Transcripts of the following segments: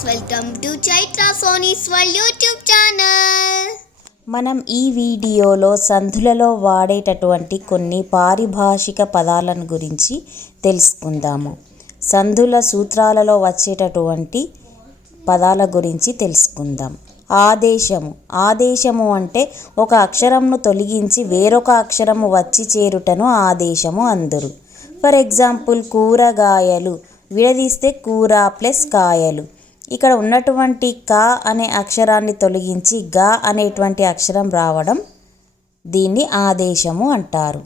Friends welcome to Chaitra Soni's world YouTube channel. మనం ఈ వీడియోలో సంధులలో వాడేటటువంటి కొన్ని పారిభాషిక పదాలను గురించి తెలుసుకుందాము. సంధుల సూత్రాలలో వచ్చేటటువంటి పదాల గురించి తెలుసుకుందాం. ఆదేశము. ఆదేశము అంటే ఒక అక్షరంను తొలగించి వేరొక అక్షరము వచ్చి చేరుటను ఆదేశము అందరు. ఫర్ ఎగ్జాంపుల్ కూరగాయలు. విడదీస్తే కూర ప్లస్ కాయలు. ఇక్కడ ఉన్నటువంటి క అనే అక్షరాన్ని తొలగించి గ అనేటువంటి అక్షరం రావడం దీన్ని ఆదేశము అంటారు.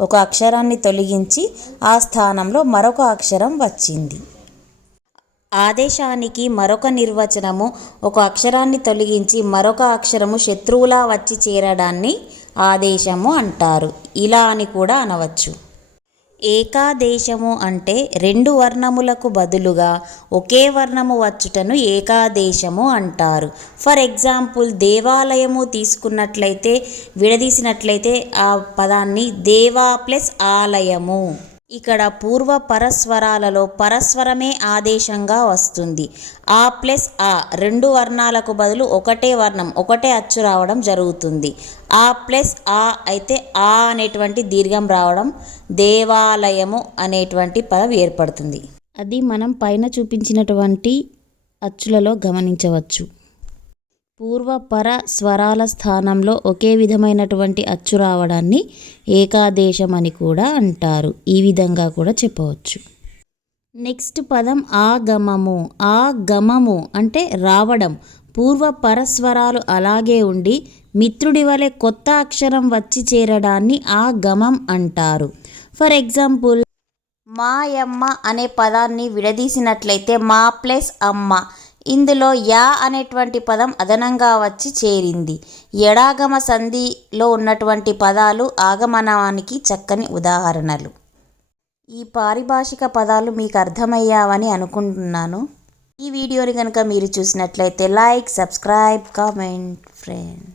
ఒక అక్షరాన్ని తొలగించి ఆ స్థానంలో మరొక అక్షరం వచ్చింది. ఆదేశానికి మరొక నిర్వచనము ఒక అక్షరాన్ని తొలగించి మరొక అక్షరము శత్రువులా వచ్చి చేరడాన్ని ఆదేశము అంటారు. ఇలా అని కూడా అనవచ్చు. ఏకాదేశము అంటే రెండు వర్ణములకు బదులుగా ఒకే వర్ణము వచ్చుటను ఏకాదేశము అంటారు. ఫర్ ఎగ్జాంపుల్ దేవాలయము తీసుకున్నట్లయితే విడదీసినట్లయితే ఆ పదాన్ని దేవా ప్లస్ ఆలయము. ఇక్కడ పూర్వ పరస్వరాలలో పరస్వరమే ఆదేశంగా వస్తుంది. ఆ ప్లస్ ఆ రెండు వర్ణాలకు బదులు ఒకటే వర్ణం ఒకటే అచ్చు రావడం జరుగుతుంది. ఆ ప్లస్ ఆ అయితే ఆ అనేటువంటి దీర్ఘం రావడం దేవాలయము అనేటువంటి పదం ఏర్పడుతుంది. అది మనం పైన చూపించినటువంటి అచ్చులలో గమనించవచ్చు. పూర్వపర స్వరాల స్థానంలో ఒకే విధమైనటువంటి అచ్చు రావడాన్ని ఏకాదేశం అని కూడా అంటారు. ఈ విధంగా కూడా చెప్పవచ్చు. నెక్స్ట్ పదం ఆగమము. ఆగమము అంటే రావడం. పూర్వ పరస్వరాలు అలాగే ఉండి మిత్రుడి వలె కొత్త అక్షరం వచ్చి చేరడాన్ని ఆగమం అంటారు. ఫర్ ఎగ్జాంపుల్ మాయమ్మ అనే పదాన్ని విడదీసినట్లయితే మా ప్లస్ అమ్మ. ఇందులో యా అనేటువంటి పదం అదనంగా వచ్చి చేరింది. ఎడాగమ సంధిలో ఉన్నటువంటి పదాలు ఆగమనానికి చక్కని ఉదాహరణలు. ఈ పారిభాషిక పదాలు మీకు అర్థమయ్యావని అనుకుంటున్నాను. ఈ వీడియోని కనుక మీరు చూసినట్లయితే లైక్ సబ్స్క్రైబ్ కామెంట్ ఫ్రెండ్.